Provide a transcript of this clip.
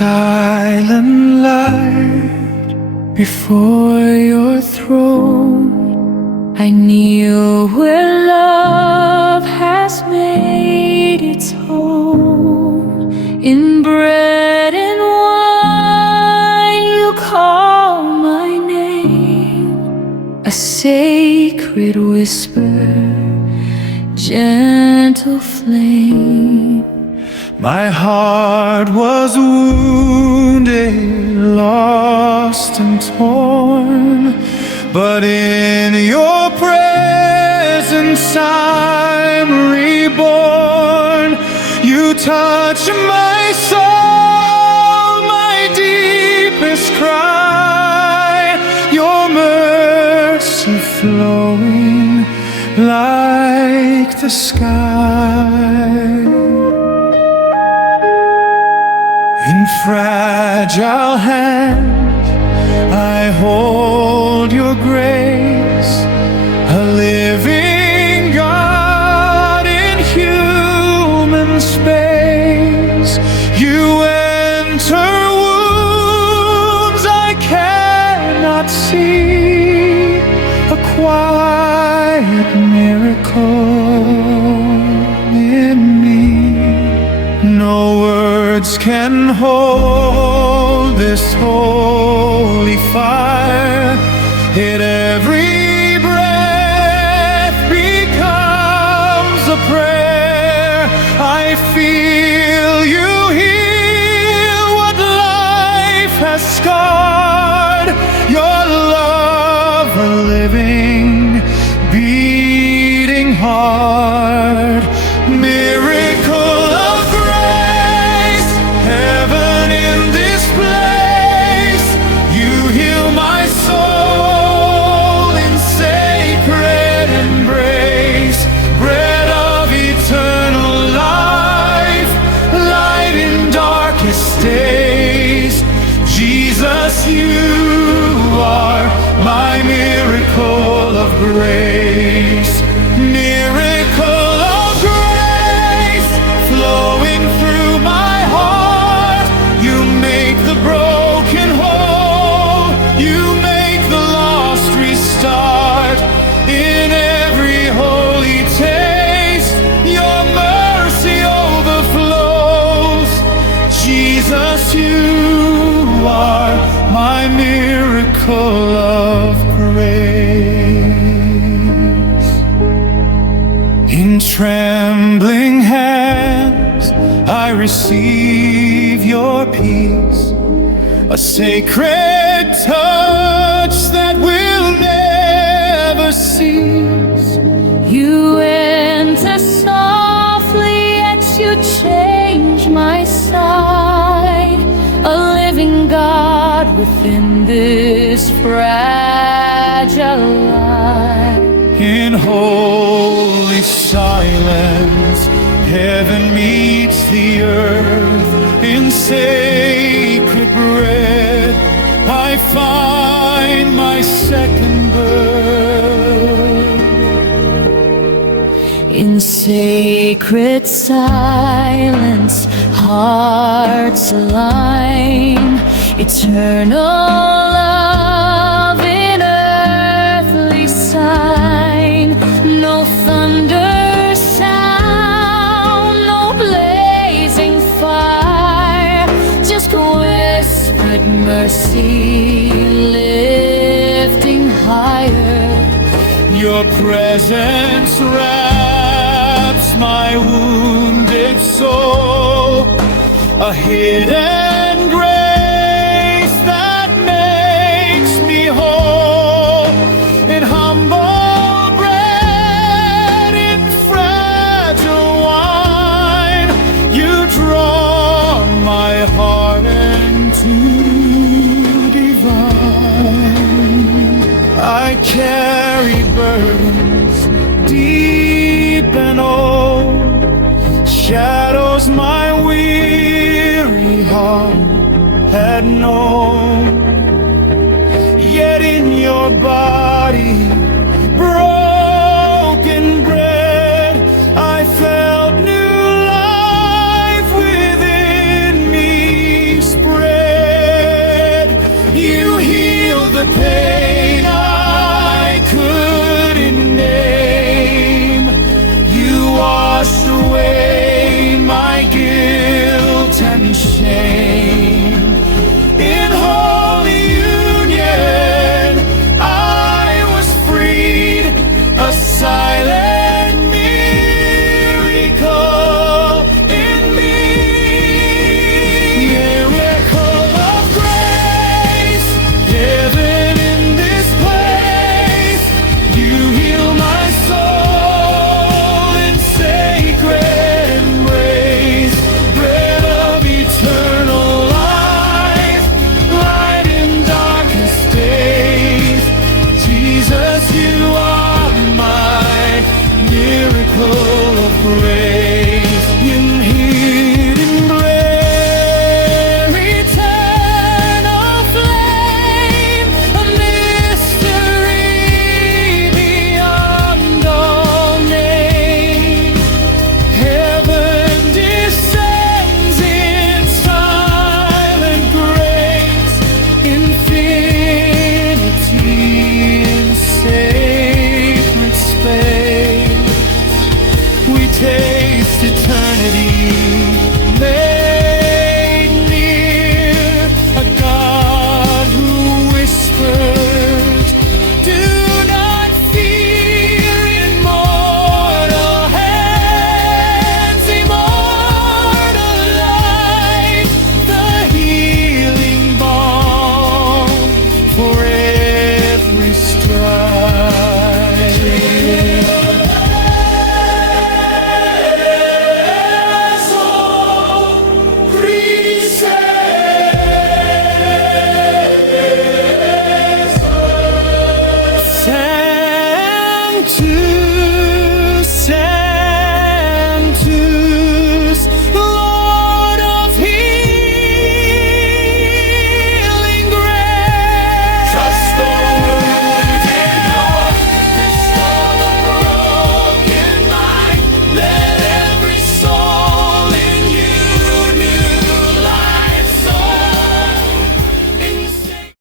Silent light before your throne, I kneel where love has made its home. In bread and wine you call my name, a sacred whisper, gentle flame. My heart was wounded, lost and torn, but in your presence I'm reborn. You touch my soul, my deepest cry, your mercy flowing like the sky. In fragile hands I hold your grace, a living God in human space. You enter wounds I cannot see, a quiet miracle in me. No words can hold this holy fire. Yet every breath becomes a prayer. I feel you heal what life has scarred. Your love a living, beating heart. Miracle of grace, heaven in this place. You heal my soul in sacred embrace. Bread of eternal life, light in darkest days. Jesus, you are my miracle of grace. Miracle of grace, flowing through my heart. You make the broken whole. You make the lost restart. In every holy taste, your mercy overflows. Jesus, you are my miracle of grace. In trembling hands I receive your peace, a sacred touch that will never cease. You enter softly, yet you change my side, a living God within this fragile life. In holy silence, heaven meets the earth. In sacred bread, I find my second birth. In sacred silence, hearts align, eternal love in earthly sign. No thunder sound, no blazing fire, just whispered mercy lifting higher. Your presence wraps my wounded soul, a hidden grace that makes me whole. In humble bread, in fragile wine, you draw my heart into divine. had known. Yet in your body